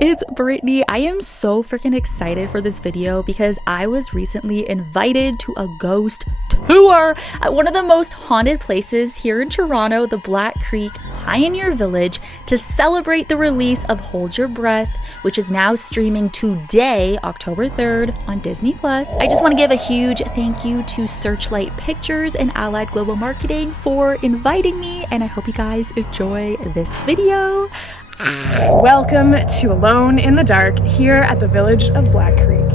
it's Brittany. I am so freaking excited for this video because I was recently invited to a ghost tour at one of the most haunted places here in Toronto, the Black Creek Pioneer Village, to celebrate the release of Hold Your Breath, which is now streaming today, October 3rd on Disney+. I just want to give a huge thank you to Searchlight Pictures and Allied Global Marketing for inviting me, and I hope you guys enjoy this video. Welcome to Alone in the Dark here at the village of Black Creek.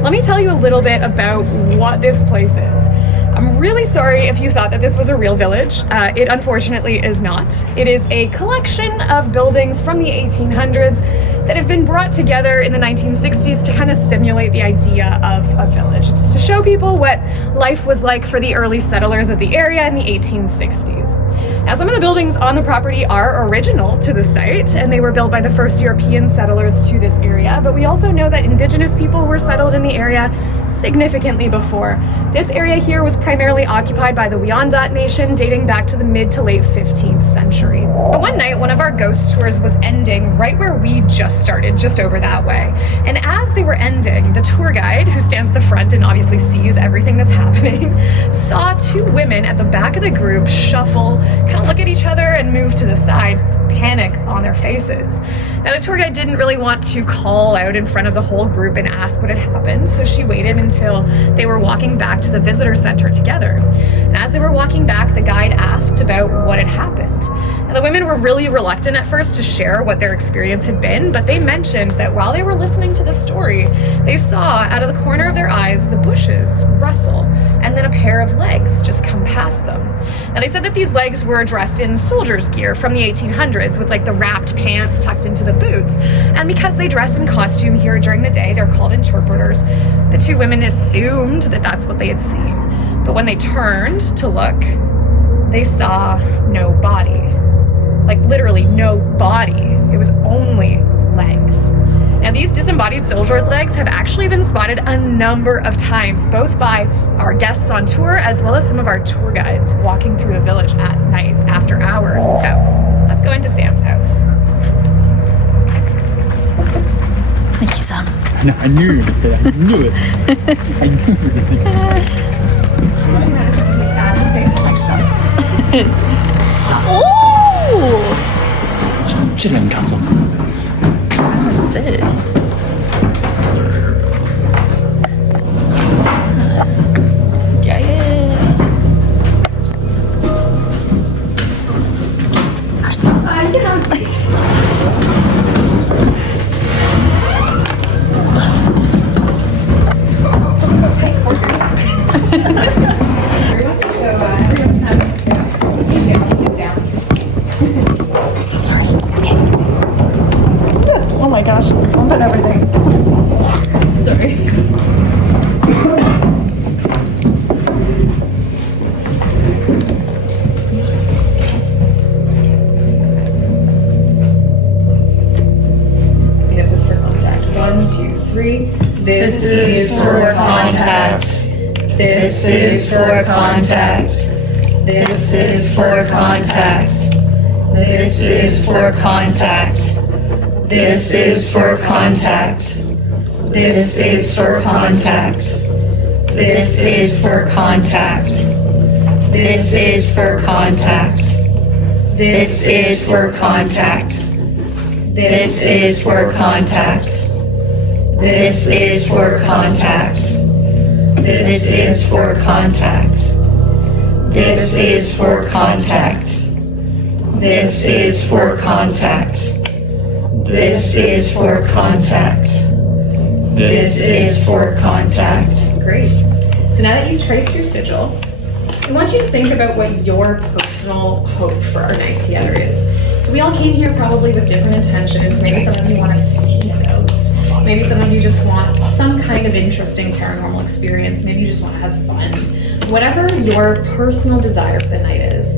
Let me tell you a little bit about what this place is. I'm really sorry if you thought that this was a real village. It unfortunately is not. It is a collection of buildings from the 1800s that have been brought together in the 1960s to kind of simulate the idea of a village. It's to show people what life was like for the early settlers of the area in the 1860s. Now, some of the buildings on the property are original to the site, and they were built by the first European settlers to this area, but we also know that indigenous people were settled in the area significantly before. This area here was primarily occupied by the Wyandot Nation, dating back to the mid to late 15th century. But one night, one of our ghost tours was ending right where we just started, just over that way. And as they were ending, the tour guide, who stands at the front and obviously sees everything that's happening, saw two women at the back of the group shuffle, kind of look at each other and move to the side, panic on their faces. Now, the tour guide didn't really want to call out in front of the whole group and ask what had happened, so she waited until they were walking back to the visitor center together. And as they were walking back, the guide asked about what had happened. Now, the women were really reluctant at first to share what their experience had been, but they mentioned that while they were listening to the story, they saw out of the corner of their eyes the bushes rustle, and then a pair of legs just come past them. Now, they said that these legs were dressed in soldier's gear from the 1800s, with like the wrapped pants tucked into the boots. And because they dress in costume here during the day, they're called interpreters. The two women assumed that that's what they had seen. But when they turned to look, they saw no body. Like literally no body. It was only legs. Now, these disembodied soldiers' legs have actually been spotted a number of times, both by our guests on tour as well as some of our tour guides walking through the village at night after hours. So, let's go into Sam's house. Thank you, Sam. I knew you were going to say that. I knew it. I knew you were going to think that. Thanks, Sam. Oh! Chilling castle. That's it. Yes. So sorry. It's okay. Oh my gosh, I'm putting everything. Sorry. This is for contact. 1, 2, 3. This is for contact. This is for contact. This is for contact. This is for contact. This is for contact. This is for contact. This is for contact. This is for contact. This is for contact. This is for contact. This is for contact. This is for contact. This is for contact. This is for contact. This is for contact. This is for contact. Great. So now that you've traced your sigil, I want you to think about what your personal hope for our night together is. So we all came here probably with different intentions. Maybe some of you want to see a ghost. Maybe some of you just want some kind of interesting paranormal experience. Maybe you just want to have fun. Whatever your personal desire for the night is,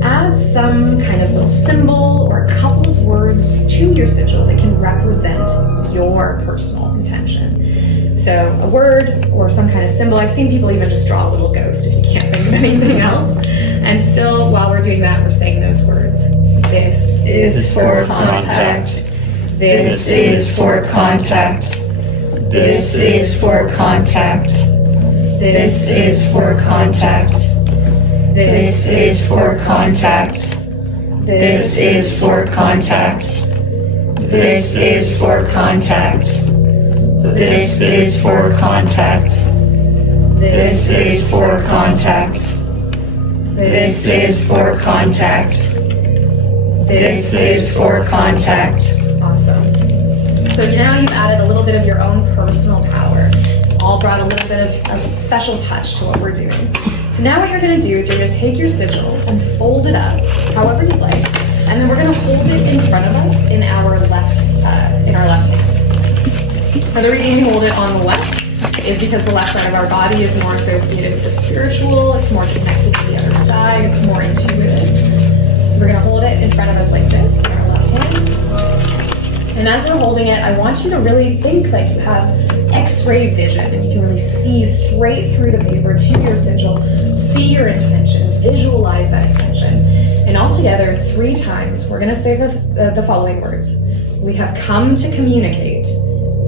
add some kind of little symbol or a couple of words to your sigil that can represent your personal intention. So a word or some kind of symbol. I've seen people even just draw a little ghost if you can't think of anything else. And still, while we're doing that, we're saying those words. This is for contact. This is for contact. This is for contact. This is for contact. This is for contact. This is for contact. This is for contact. This is for contact. This is for contact. This is for contact. This is for contact. Awesome. So now you've added a little bit of your own personal power. All brought a little bit of a special touch to what we're doing. So now what you're going to do is you're going to take your sigil and fold it up however you like, and then we're going to hold it in front of us in our left hand. Now the reason we hold it on the left is because the left side of our body is more associated with the spiritual, it's more connected to the other side, it's more intuitive. So we're going to hold it in front of us like this in our left hand. And as we're holding it, I want you to really think like you have X-ray vision and you can really see straight through the paper to your sigil, see your intention, visualize that intention. And all together 3 times, we're going to say the following words. We have come to communicate.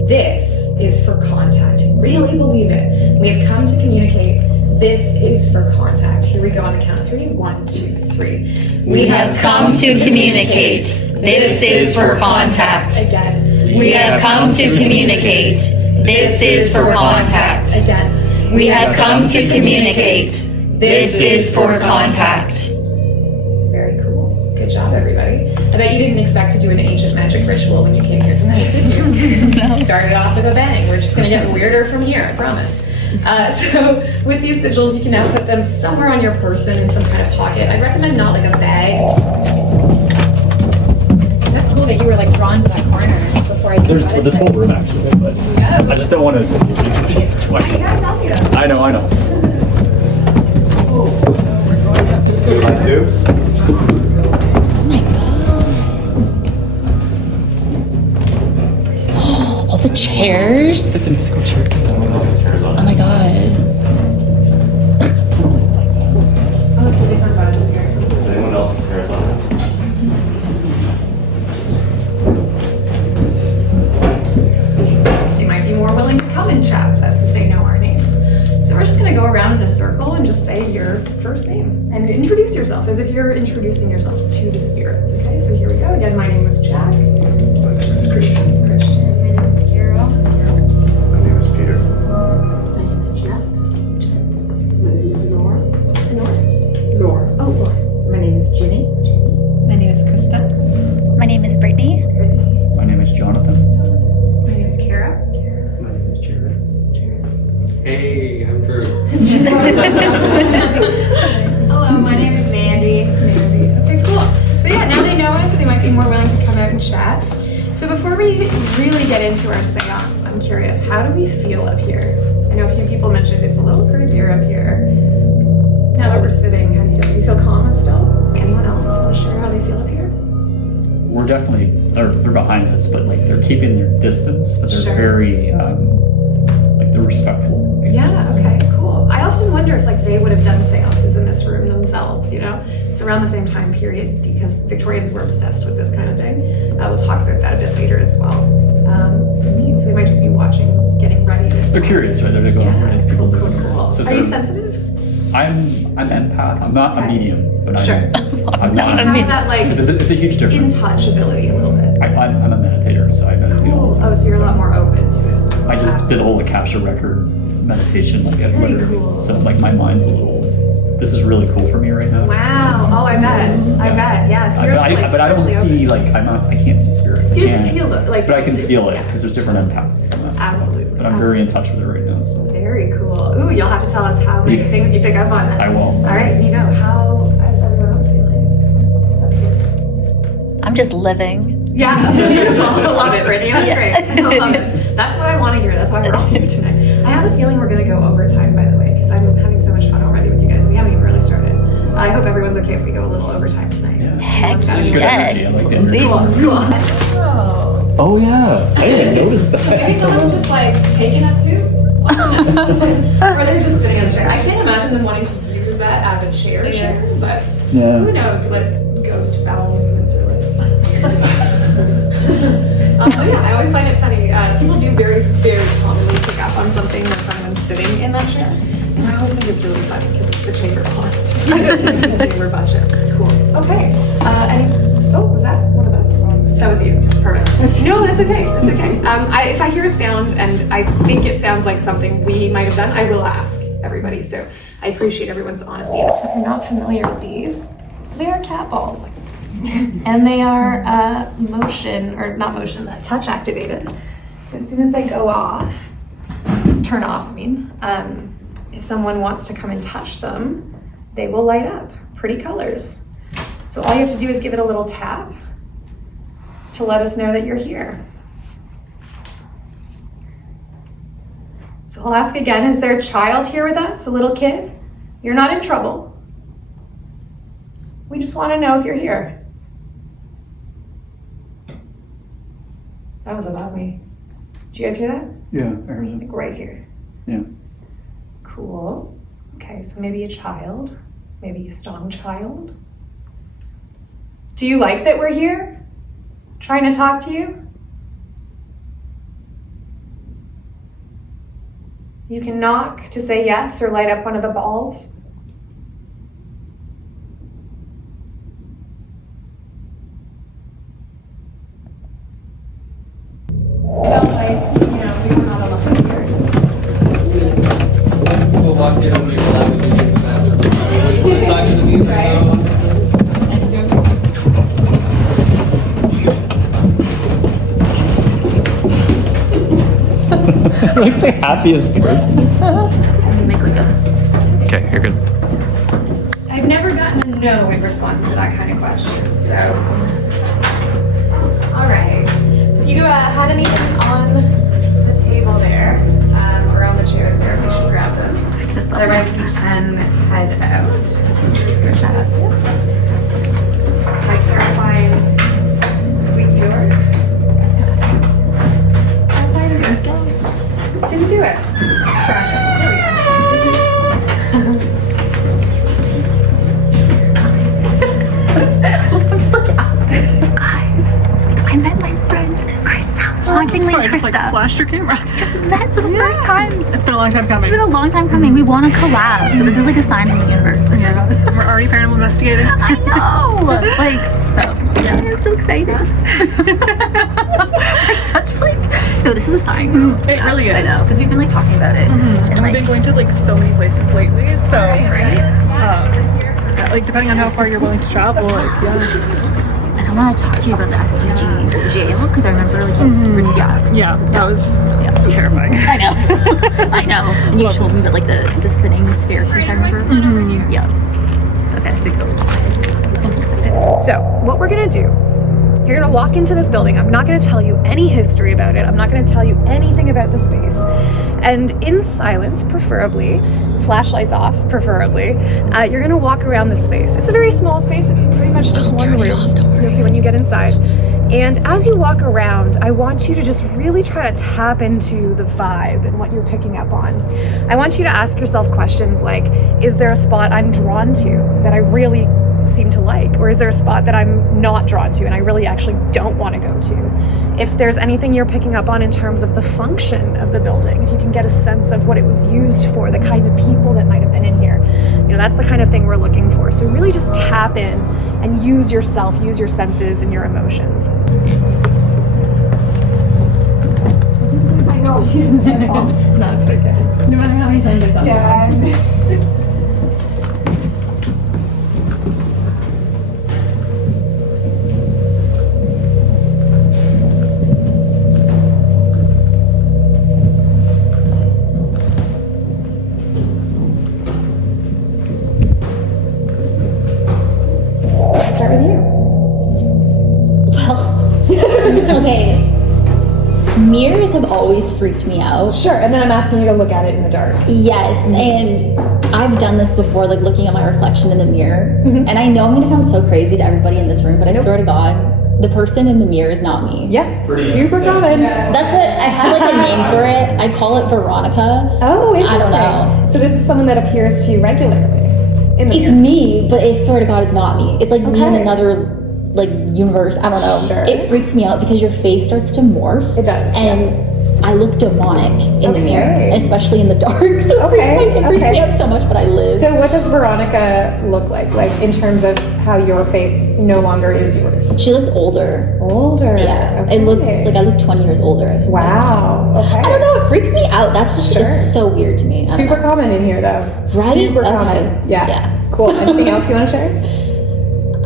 This is for contact. Really believe it. We have come to communicate. This is for contact. Here we go on the count of 3. 1, 2, 3. We have come to communicate. This is for contact. Again. We have come to communicate. This is for contact. Again. We have come to communicate. This is for contact. Very cool. Good job, everybody. I bet you didn't expect to do an ancient magic ritual when you came here tonight, did you? No. Started off with a bang. We're just going to get weirder from here, I promise. So with these sigils, you can now put them somewhere on your person in some kind of pocket. I recommend not like a bag. That's cool that you were like drawn to that corner before I There's this whole room actually, but Yeah. I just don't want to. It's Why fine. you gotta tell me though? I know. I do. Oh my god. All the chairs. It's a musical chair. Someone else's hair's on Oh my god. Oh, it's a different button here. Is anyone else's hair's on it? They might be more willing to come and chat with us if they know our names. So we're just gonna go around in a circle and just say your first name and introduce yourself as if you're introducing yourself to the spirits, okay? So here we go. Again, my name is Jack. My name is Christian. Christian. My name is Carol. My name is Peter. My name is Jeff. My name is Nora. Nora. Oh, Lauren. My name is Ginny. My name is Krista. My name is Brittany. Brittany. My name is Jonathan. My name is Kara. My name is Jared. Hey, I'm Drew. Hello, my name is Mandy. Mandy. Okay, cool. So yeah, now they know us. They might be more willing to come out and chat. So before we really get into our seance, I'm curious, how do we feel up here? I know a few people mentioned it's a little creepier up here. Now that we're sitting, how do you feel? Do you feel calm still? Anyone else want to share how they feel up here? We're definitely they're behind us, but like they're keeping their distance, but they're Sure. very like they're respectful. Yeah, okay, cool. I often wonder if like they would have done seances in this room themselves, you know? It's around the same time period because Victorians were obsessed with this kind of thing. We'll talk about that a bit later as well. Neat, so they might just be watching, getting ready to... They're curious, right? They're going, Yeah, what is people cool, doing here? cool. So Are you they're- sensitive? I'm empath. I'm not a Okay. medium, but Sure. I'm You not. have that like It's a huge difference. in-touch ability a little bit. I'm a meditator, so I meditate all Cool. the time. Oh, so you're a lot more open to it. I just did a whole Akasha record meditation, like Very literally. cool. So like my mind's a little. This is really cool for me right now. Wow. Oh, I bet. I bet. Yeah. So you're just like but I don't spiritually see open. like I can't see spirits. I You just can't, feel it, like. but I can it's- feel it yeah. because there's different empaths from that. so. Absolutely, But I'm very in touch with it right now. So Very cool. Ooh, you'll have to tell us how many things you pick up on that. I will. All right, you know, how is everyone else feeling up here? I'm just living. Yeah, beautiful. I love it, Brittany. That's great. I love it. That's what I want to hear. That's why we're all here tonight. I have a feeling we're going to go overtime, by the way, because I'm having so much fun already with you guys. We haven't even really started. I hope everyone's okay if we go a little overtime tonight. Yeah. Heck Everyone's got It's it. good energy. yes, I like the energy. please. Cool. Oh yeah, I didn't notice that. Maybe someone's just like taking up food. Or they're just sitting on a chair. I can't imagine them wanting to use that as a chair, but who knows what ghost bowel movements are like. always find it funny. People do very, very commonly pick up on something when someone's sitting in that chair. And I always think it's really funny because it's the chamber pot. The chamber budget. Cool. Okay. Was that one of us? That was you. Perfect. No, that's okay. That's okay. If I hear a sound and I think it sounds like something we might have done, I will ask everybody. So I appreciate everyone's honesty. If you're not familiar with these, they are cat balls. And they are touch activated. So as soon as they go off, turn off, if someone wants to come and touch them, they will light up. Pretty colors. So all you have to do is give it a little tap to let us know that you're here. So I'll ask again, is there a child here with us, a little kid? You're not in trouble. We just want to know if you're here. That was above me. Did you guys hear that? Yeah, I heard Like right here. Yeah. Cool. Okay, so maybe a child, maybe a strong child. Do you like that we're here? Trying to talk to you? You can knock to say yes or light up one of the balls. Well, we were not alone here. People walked in and we were like, using the bathroom. Back to the view. Like the happiest person. Okay, you're good. I've never gotten a no in response to that kind of question, so. All right. So if you had anything on the table there, or on the chairs there, we should grab them. Otherwise, we can head out. Just go past you. My terrifying squeaky door. That's not even good. Didn't do it. Tragic. There we go. Guys, I met my friend Krista. Hauntinglykrista. Flash your camera. Just met for the first time. It's been a long time coming. It's been a long time coming. We want to collab, so this is like a sign from the universe. Yeah, we're already paranormal investigating. I know. I'm so excited. We're such this is a sign. It really is. I know, because we've been talking about it. And we've been going to so many places lately. So, depending on how far you're willing to travel, And I want to talk to you about the SDG jail because I remember yeah, that was terrifying. I know. And you told me about the spinning staircase. I remember. Yeah. Okay, big so. I'm excited. So, what we're gonna do, you're gonna walk into this building. I'm not gonna tell you any history about it. I'm not gonna tell you anything about the space. And in silence, preferably, flashlights off, preferably, you're gonna walk around the space. It's a very small space. It's pretty much just one room. You'll see when you get inside. And as you walk around, I want you to just really try to tap into the vibe and what you're picking up on. I want you to ask yourself questions like, is there a spot I'm drawn to that I really seem to like? Or is there a spot that I'm not drawn to and I really actually don't want to go to? If there's anything you're picking up on in terms of the function of the building, if you can get a sense of what it was used for, the kind of people that might have been in here, that's the kind of thing we're looking for. So really just tap in and use yourself, use your senses and your emotions. I know. No, it's okay. No matter how many times I saw Start with you. Well, okay. Mirrors have always freaked me out. Sure, and then I'm asking you to look at it in the dark. Yes, and I've done this before, looking at my reflection in the mirror. And I know I'm going to sound so crazy to everybody in this room, but I swear to God, the person in the mirror is not me. Yep, super common. That's what, I have a name for it. I call it Veronica. Oh, interesting. I don't know. So this is someone that appears to you regularly in the It's mirror. me, but I swear to God, it's not me. It's me and another like universe. I don't know. Sure. It freaks me out because your face starts to morph. It does, And I look demonic in the mirror, Okay. especially in the dark. So it freaks me out so much, but I live. So what does Veronica look like in terms of how your face no longer is yours? She looks older. Older. Yeah. Okay. It looks like I look 20 years older. Wow. Okay. I don't know. It freaks me out. That's just, Sure. it's so weird to me. I don't Super know. common in here, though. Right? Super Okay. common. Yeah. Yeah. Cool. Anything else you want to share?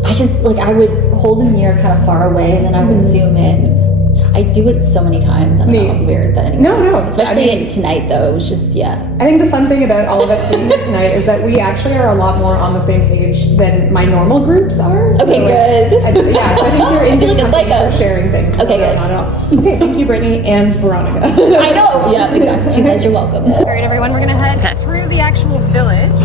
I just, like, I would hold the mirror kind of far away and then I would zoom in. I do it so many times. I don't know, Neat. weird, but anyways. No. Especially I mean- tonight, though. It was just, yeah. I think the fun thing about all of us being here tonight is that we actually are a lot more on the same page than my normal groups are. Okay, good. So I think you're in I feel good like a company psycho. for sharing things. Okay, good. Not at all. Okay, thank you, Brittany and Veronica. I know. Yeah, exactly. She says you're welcome. All right, everyone, we're gonna head through the actual village.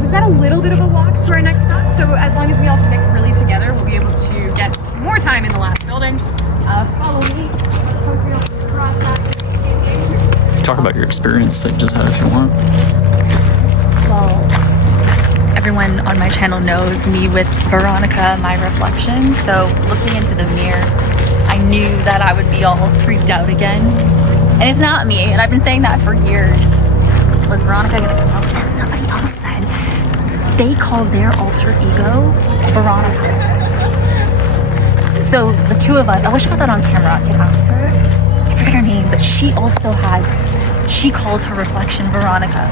We've got a little bit of a walk to our next stop, so as long as we all stick really together, we'll be able to get more time in the last building. Follow me. Talk about your experience that you just had if you want. Well, everyone on my channel knows me with Veronica, my reflection. So looking into the mirror, I knew that I would be all freaked out again. And it's not me, and I've been saying that for years. Was Veronica gonna come out? And somebody else said they call their alter ego Veronica. So the two of us, I wish I got that on camera. I could ask her. I forget her name, but she calls her reflection Veronica.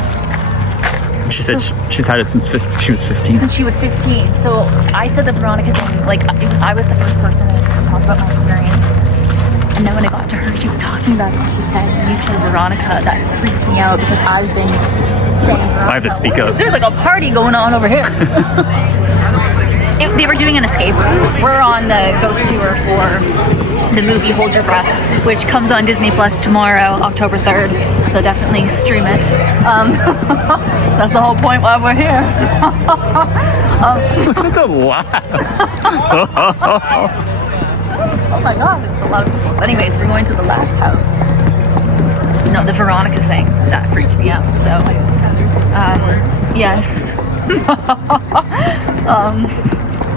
She said she's had it since she was 15. Since she was 15. So I said the Veronica thing, like I was the first person to talk about my experience. And then when it got to her, she was talking about it. And she said, when you said Veronica, that freaked me out because I've been saying Veronica. I have to speak up. There's like a party going on over here. They were doing an escape room. We're on the ghost tour for the movie Hold Your Breath, which comes on Disney Plus tomorrow, October 3rd. So definitely stream it. That's the whole point why we're here. What's with the laugh? Oh my god, it's a lot of people. But anyways, we're going to the last house. No, the Veronica thing, that freaked me out. So, yes.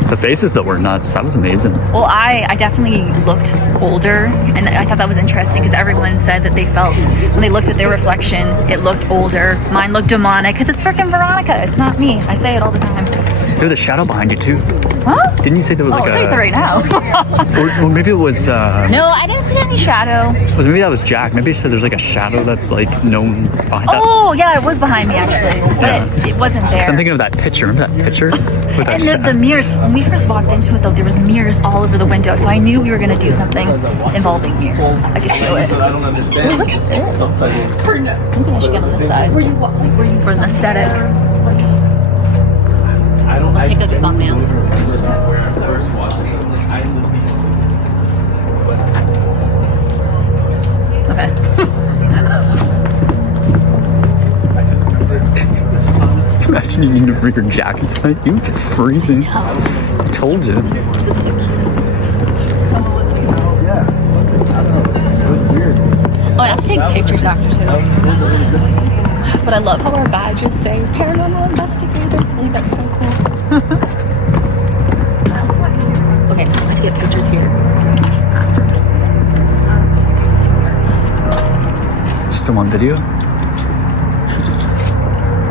The faces that were nuts. That was amazing. Well, I definitely looked older, and I thought that was interesting because everyone said that they felt when they looked at their reflection, it looked older. Mine looked demonic because it's freaking Veronica. It's not me. I say it all the time. There's a shadow behind you too. Huh? Didn't you say there was like thanks a? right now. Or maybe it was. No, I didn't see any shadow. Maybe that was Jack. Maybe she said there's like a shadow that's like known behind that. Oh, yeah, it was behind me actually, but it wasn't there. 'Cause I'm thinking of that picture. Remember that picture? With that And the mirrors, when we first walked into it though, there was mirrors all over the window, so I knew we were going to do something involving mirrors. I could feel it. I don't understand. What's this? Maybe I should get on this side. For an aesthetic. Let's take a good thumbnail. Okay. Imagine you need to bring your jacket tonight. You'd be freezing. I told you. Oh, I have to take pictures after too. But I love how our badges say paranormal investigator. I think that's so cool. Okay, so let's get pictures here. Still on video?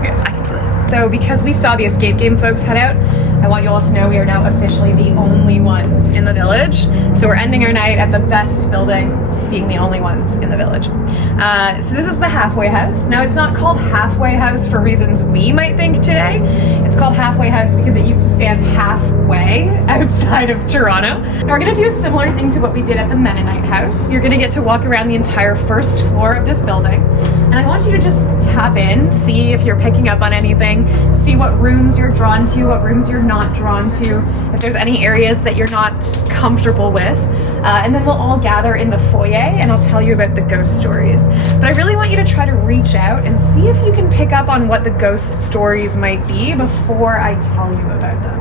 Here, I can do it. So because we saw the escape game folks head out, I want you all to know we are now officially the only ones in the village. So we're ending our night at the best building, being the only ones in the village. So this is the halfway house. Now it's not called halfway house for reasons we might think today. It's called halfway house because it used to stand halfway outside of Toronto. Now we're gonna do a similar thing to what we did at the Mennonite house. You're gonna get to walk around the entire first floor of this building. And I want you to just tap in, see if you're picking up on anything, see what rooms you're drawn to, what rooms you're not drawn to, if there's any areas that you're not comfortable with. And then we'll all gather in the foyer and I'll tell you about the ghost stories. But I really want you to try to reach out and see if you can pick up on what the ghost stories might be before I tell you about them.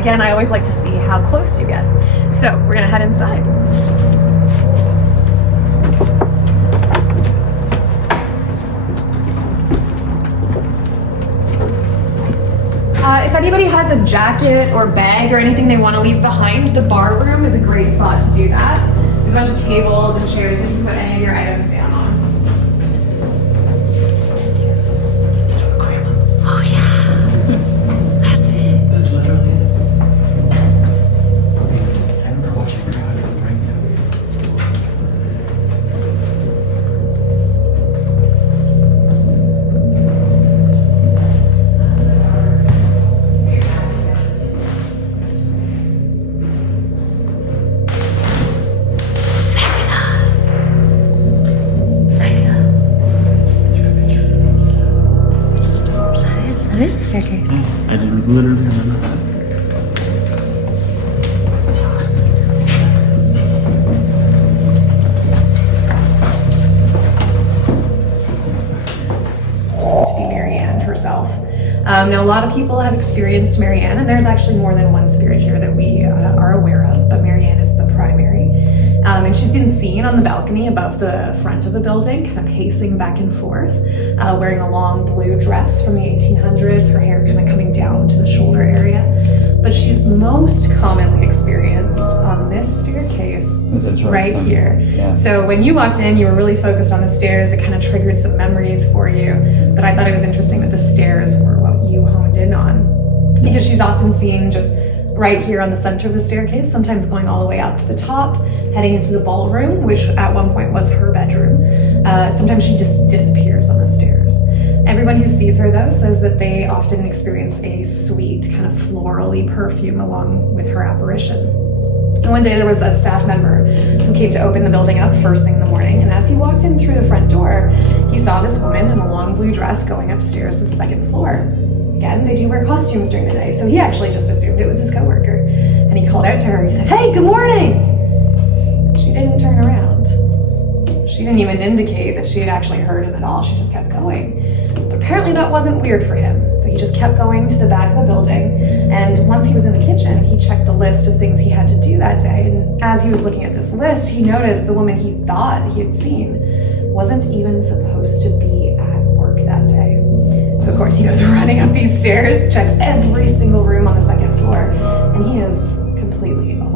Again, I always like to see how close you get. So we're gonna head inside. If anybody has a jacket or bag or anything they want to leave behind, the bar room is a great spot to do that. There's a bunch of tables and chairs you can put any of your items down on. Oh yeah. That's it. That's literally it. I remember watching her right now. That is the staircase. I didn't literally remember that. To be Marianne herself. Now, a lot of people have experienced Marianne, and there's actually more than one spirit here that we are aware of, but Marianne is the primary. And she's been seen on the balcony above the front of the building, kind of pacing back and forth, wearing a long blue dress from the 1800s, her hair kind of coming down to the shoulder area. But she's most commonly experienced on this staircase right here. Yeah. So when you walked in, you were really focused on the stairs. It kind of triggered some memories for you. But I thought it was interesting that the stairs were what you honed in on, because she's often seen just right here on the center of the staircase, sometimes going all the way up to the top, heading into the ballroom, which at one point was her bedroom. Sometimes she just disappears on the stairs. Everyone who sees her, though, says that they often experience a sweet, kind of florally perfume along with her apparition. And one day there was a staff member who came to open the building up first thing in the morning, and as he walked in through the front door, he saw this woman in a long blue dress going upstairs to the second floor. Again, they do wear costumes during the day, so he actually just assumed it was his coworker. And he called out to her, he said, "Hey, good morning!" She didn't turn around. She didn't even indicate that she had actually heard him at all, she just kept going. But apparently that wasn't weird for him, so he just kept going to the back of the building, and once he was in the kitchen, he checked the list of things he had to do that day, and as he was looking at this list, he noticed the woman he thought he had seen wasn't even supposed to be at work that day. So of course he goes running up these stairs, checks every single room on the second floor, and he is completely alone.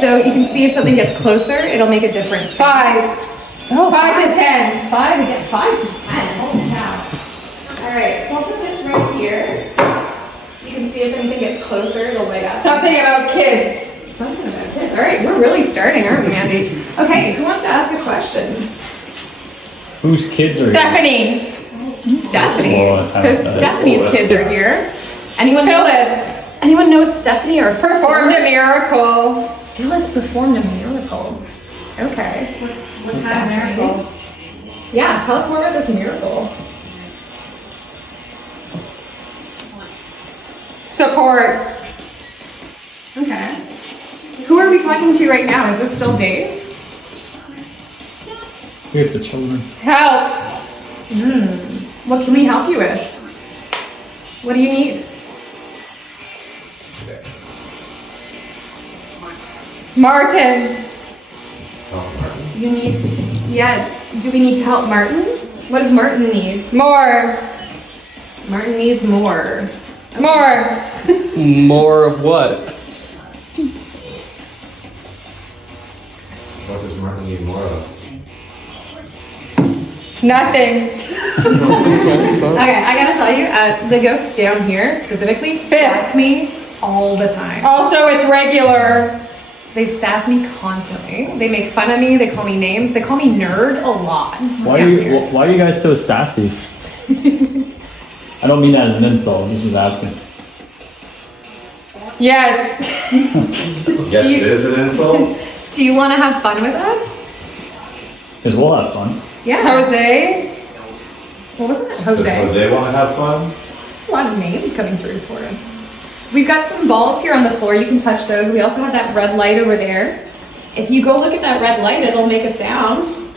So you can see if something gets closer, it'll make a difference. 5. Oh, 5 to 10. 5 to 10. Holy cow. Alright, so I'll put this right here. You can see if anything gets closer, it'll light up. Something about kids. Something about kids. Alright, we're really starting, aren't we, Andy? Okay, who wants to ask a question? Whose kids are Stephanie. Stephanie. Whoa, So Stephanie's kids are here. Anyone Phyllis Anyone know Stephanie or performed a miracle. Phyllis performed a miracle. Okay. What kind of miracle? Yeah, tell us more about this miracle. Support. Okay. Who are we talking to right now? Is this still Dave? I think it's the children. Help. What can we help you with? What do you need? Martin. You need, yeah, do we need to help Martin? What does Martin need? More. Martin needs more. More. More of what? What does Martin need more of? Nothing. Okay, I gotta tell you, the ghosts down here specifically sass me all the time. Also, it's regular. They sass me constantly. They make fun of me, they call me names, they call me nerd a lot. Why down are here. you guys so sassy? I don't mean that as an insult. I just was asking. Yes. Yes, it is an insult. Do you want to have fun with us? Because we'll have fun. Yeah. Jose. What was that? Does Jose. Jose want to have fun? A lot of names coming through for him. We've got some balls here on the floor. You can touch those. We also have that red light over there. If you go look at that red light, it'll make a sound.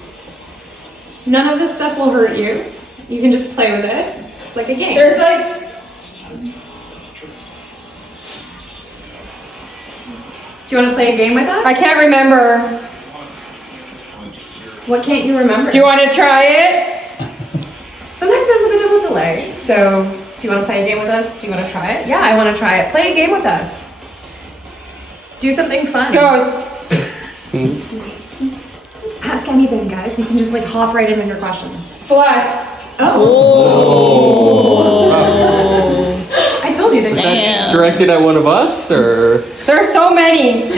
None of this stuff will hurt you. You can just play with it. It's like a game. There's like. Do you want to play a game with us? I can't remember. What can't you remember? Do you want to try it? Sometimes there's a bit of a delay. So, do you want to play a game with us? Do you want to try it? Yeah, I want to try it. Play a game with us. Do something fun. Ghost. Ask anything, guys. You can just like hop right into your questions. Slut. I told you that. Damn. Directed at one of us, or? There are so many.